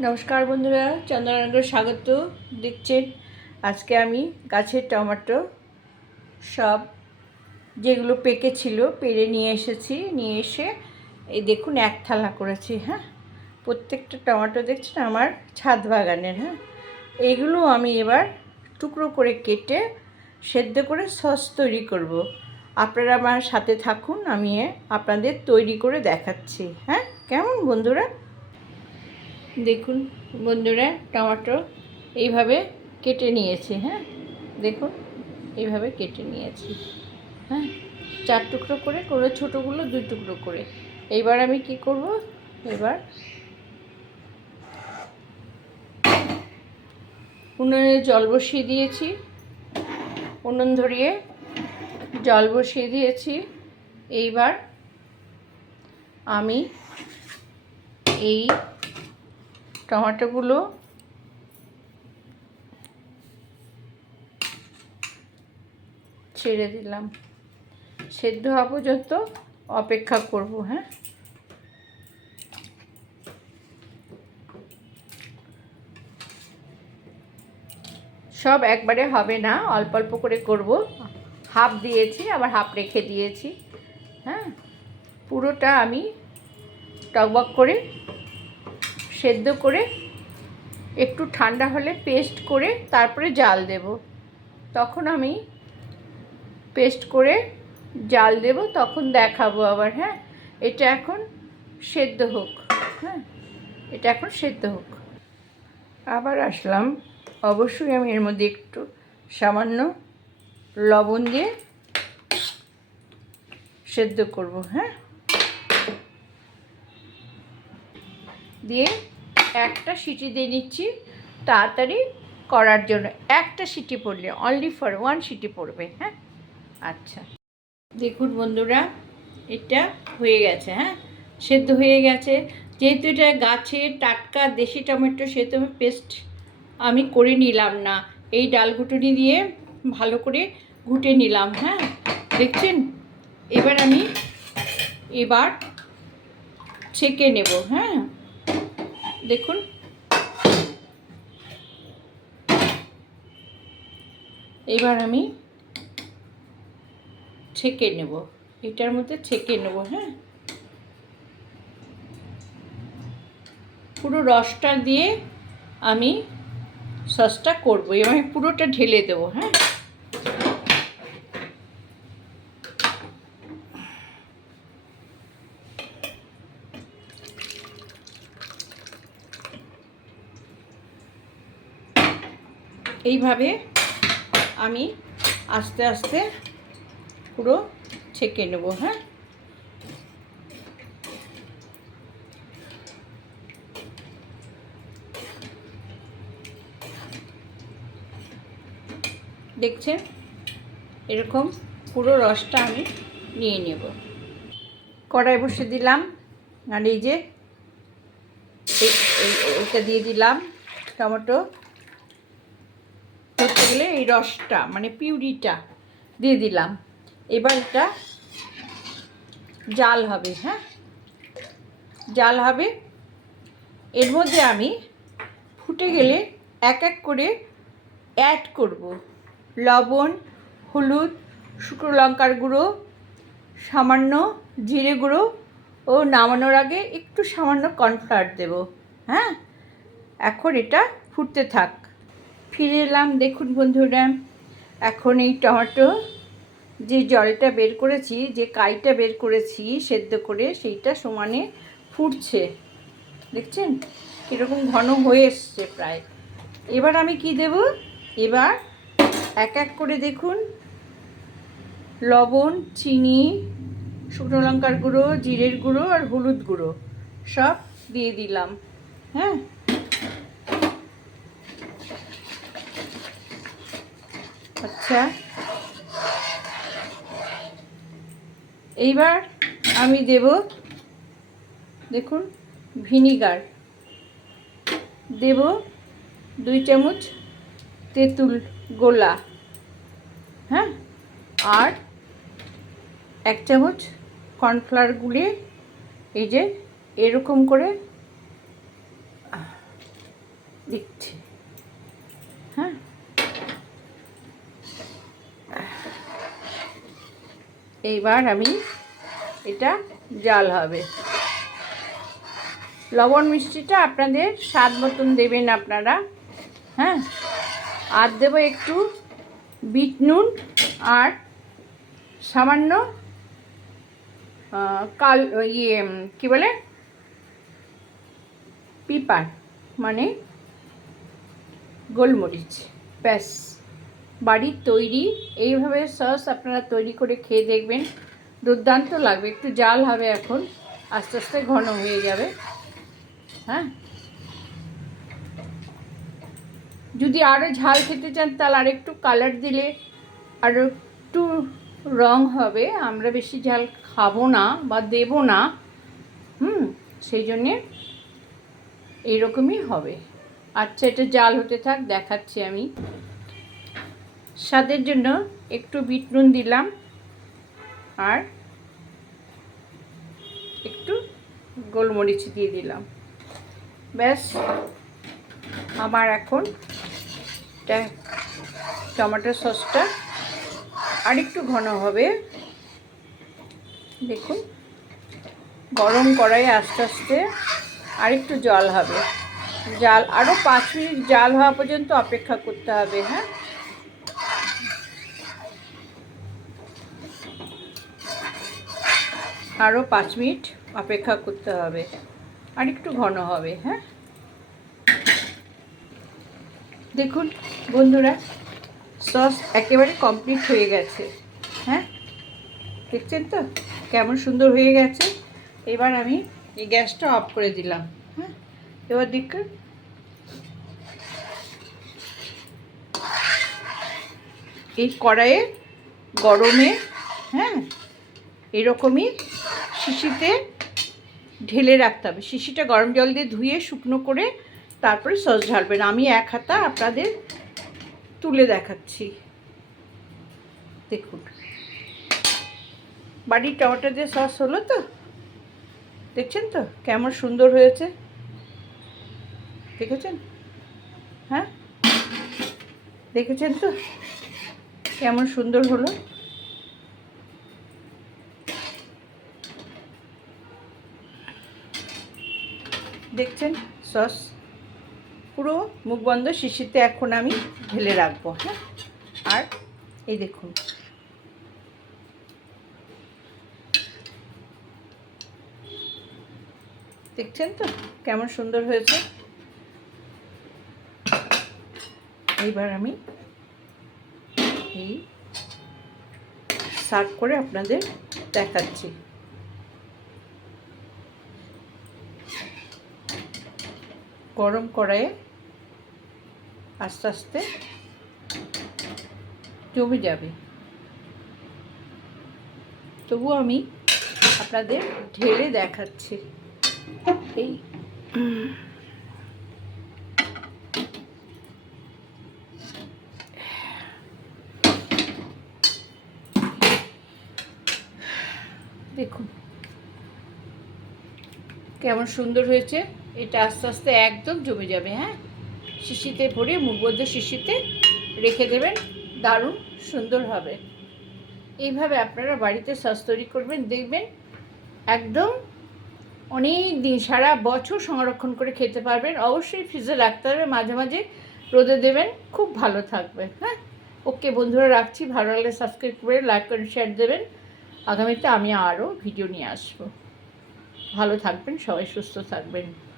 নমস্কার বন্ধুরা, চন্দ্রনগর স্বাগত দেখছেন আজকে আমি গাছের টমেটো সব যেগুলো পেকে ছিল, পেরে নিয়ে এসেছি। নিয়ে এসে এই দেখুন এক থালা করেছি হ্যাঁ? প্রত্যেকটা টমেটো দেখছেন আমার ছাদ বাগানের হ্যাঁ? এইগুলো আমি এবার টুকরো করে কেটে সেদ্ধ করে সস তৈরি করব। আপনারা আমার সাথে থাকুন, আমি আপনাদের তৈরি করে দেখাচ্ছি হ্যাঁ? কেমন বন্ধুরা? দেখুন বন্ধুরা টমেটো এইভাবে কেটে নিয়েছি হ্যাঁ? দেখুন এইভাবে কেটে নিয়েছি হ্যাঁ? চার টুকরো করে কোনো ছোটোগুলো দুই টুকরো করে। এইবার আমি কি করব? এবার উনুনে জল বসিয়ে দিয়েছি, উনুন ধরিয়ে জল বসিয়ে দিয়েছি। এইবার আমি এই টমেটোগুলো ছেড়ে দিলাম। সেদ্ধ হওয়া পর্যন্ত অপেক্ষা করব হ্যাঁ? সব একবারে হবে না, অল্প অল্প করে করব। হাফ দিয়েছি, আবার হাফ রেখে দিয়েছি হ্যাঁ? পুরোটা আমি টকবক করে সেদ্ধ করে একটু ঠান্ডা হলে পেস্ট করে তারপরে জাল দেব। তখন আমি পেস্ট করে জাল দেব, তখন দেখাবো আবার হ্যাঁ? এটা এখন সেদ্ধ হোক হ্যাঁ? এটা এখন সেদ্ধ হোক। আবার আসলাম। অবশ্যই আমি এর মধ্যে একটু সামান্য লবণ দিয়ে সেদ্ধ করব হ্যাঁ? দিয়ে একটা সিটি দিয়ে নিচ্ছি তাড়াতাড়ি করার জন্য। একটা সিটি পড়লে অনলি ফর ওয়ান সিটি পড়বে হ্যাঁ? আচ্ছা। দেখুন বন্ধুরা, এটা হয়ে গেছে হ্যাঁ? সেদ্ধ হয়ে গেছে। যেহেতু এটা গাছের টাটকা দেশি টমেটো সেহেতু আমি পেস্ট আমি করে নিলাম না, এই ডাল ঘুটুনি দিয়ে ভালো করে ঘুটে নিলাম হ্যাঁ? দেখছেন? এবার আমি এবার ছেঁকে নেব হ্যাঁ? দেখুন। এবার আমি ছেঁকে নেব। এটার মধ্যে ছেঁকে নেব হ্যাঁ? পুরো রসটা দিয়ে আমি সসটা করব। এবার আমি পুরোটা ঢেলে দেবো হ্যাঁ? এইভাবে আমি আস্তে আস্তে পুরো ছেঁকে নেব হ্যাঁ? দেখছেন? এরকম পুরো রসটা আমি নিয়ে নেব। কড়াই বসে দিলাম, আর এই যে এটা দিয়ে দিলাম টমেটো গেলে এই রসটা মানে পিউরিটা দিয়ে দিলাম। এবার এটা জাল হবে হ্যাঁ? জাল হবে। এর মধ্যে আমি ফুটে গেলে এক এক করে অ্যাড করব। লবণ, হলুদ, শুকনো লঙ্কার গুঁড়ো, সামান্য জিরে গুঁড়ো ও নামানোর আগে একটু সামান্য কর্নফ্লাওয়ার দেব হ্যাঁ? এখন এটা ফুটতে থাক। ফিরে এলাম। দেখুন বন্ধুরা, এখন এই টমেটো যে জলটা বের করেছি, যে কাইটা বের করেছি সেদ্ধ করে, সেইটা সমানে ফুটছে। দেখছেন? কীরকম ঘন হয়ে এসছে প্রায়। এবার আমি কি দেব? এবার এক এক করে দেখুন। লবণ, চিনি, শুকনো লঙ্কার গুঁড়ো, জিরের গুঁড়ো আর হলুদ গুঁড়ো সব দিয়ে দিলাম। হ্যাঁ? আচ্ছা। এইবার আমি দেব, দেখুন, ভিনিগার। দেব দুই চামচ তেঁতুল গোলা হ্যাঁ? আর এক চামচ কর্নফ্লাওয়ার গুলে এই যে এরকম করে দিচ্ছি। এইবার আমি এটা জাল হবে। লবণ মিষ্টিটা আপনাদের স্বাদ মতন দেবেন আপনারা হ্যাঁ? আর দেবো একটু বিট নুন আর সামান্য কাল ইয়ে কী বলে? পিপার মানে গোলমরিচ, ব্যাস। বাড়ির তৈরি। এইভাবে সস আপনারা তৈরি করে খেয়ে দেখবেন। দুর্দান্ত লাগবে, একটু জাল হবে এখন। আস্তে আস্তে ঘন হয়ে যাবে। হ্যাঁ? যদি আরও ঝাল খেতে চান, তাহলে আর একটু কালার দিলে আর একটু রং হবে। আমরা বেশি ঝাল খাব না বা দেবো না। হুম? সেই জন্যে এইরকমই হবে। আচ্ছা এটা জাল হতে থাক, দেখাচ্ছি আমি। স্বাদের জন্য একটু বিট নুন দিলাম আর একটু গোলমরিচ দিয়ে দিলাম। ব্যাস, আমার এখন টমেটো সসটা আরেকটু ঘন হবে। দেখুন, গরম কড়াই আস্তে আস্তে আরেকটু জল হবে। জাল আরও পাঁচ মিনিট জাল হওয়া পর্যন্ত অপেক্ষা করতে হবে হ্যাঁ? আরও পাঁচ মিনিট অপেক্ষা করতে হবে। আর একটু ঘন হবে হ্যাঁ? দেখুন, বন্ধুরা সস একেবারে কমপ্লিট হয়ে গেছে হ্যাঁ? দেখছেন তো? কেমন সুন্দর হয়ে গেছে? এবার আমি এই গ্যাসটা অফ করে দিলাম হ্যাঁ? এবার দেখুন। এই কড়াইয়ে গরমে হ্যাঁ? এরকমই শিশিতে ঢেলে রাখতে হবে। শিশিটা গরম জল দিয়ে ধুয়ে শুকনো করে তারপরে সস ঢালবেন। আমি এক হাতা আপনাদের তুলে দেখাচ্ছি। দেখুন। বাড়ির টমেটো দিয়ে সস হলো তো? দেখছেন তো? কেমন সুন্দর হয়েছে? দেখেছেন? হ্যাঁ? দেখেছেন তো? কেমন সুন্দর হলো? দেখছেন? সস। পুরো মুখ বন্ধ শিশিতে এখন আমি ঢেলে রাখব হ্যাঁ? আর এই দেখুন। দেখছেন তো? কেমন সুন্দর হয়েছে? এইবার আমি এই সার্ভ করে আপনাদের দেখাচ্ছি। গরম কড়াইয়ে আস্তে আস্তে জমে যাবে। তবু আমি আপনাদের ঢেলে দেখাচ্ছি। এই দেখুন, কেমন সুন্দর হয়েছে। এটা আস্তে আস্তে একদম জমে যাবে হ্যাঁ? শিশিতে ভরে মুখবদ্ধ শিশিতে রেখে দেবেন। দারুণ সুন্দর হবে। এইভাবে আপনারা বাড়িতে সস তৈরি করবেন, দেখবেন একদম অনেক দিন, সারা বছর সংরক্ষণ করে খেতে পারবেন। অবশ্যই ফ্রিজে রাখতে হবে, মাঝে মাঝে রোদে দেবেন, খুব ভালো থাকবে হ্যাঁ? ওকে বন্ধুরা, রাখছি। ভালো লাগলে সাবস্ক্রাইব করে লাইক করে শেয়ার দেবেন। আগামীতে আমি আরও ভিডিও নিয়ে আসব। ভালো থাকবেন, সবাই সুস্থ থাকবেন।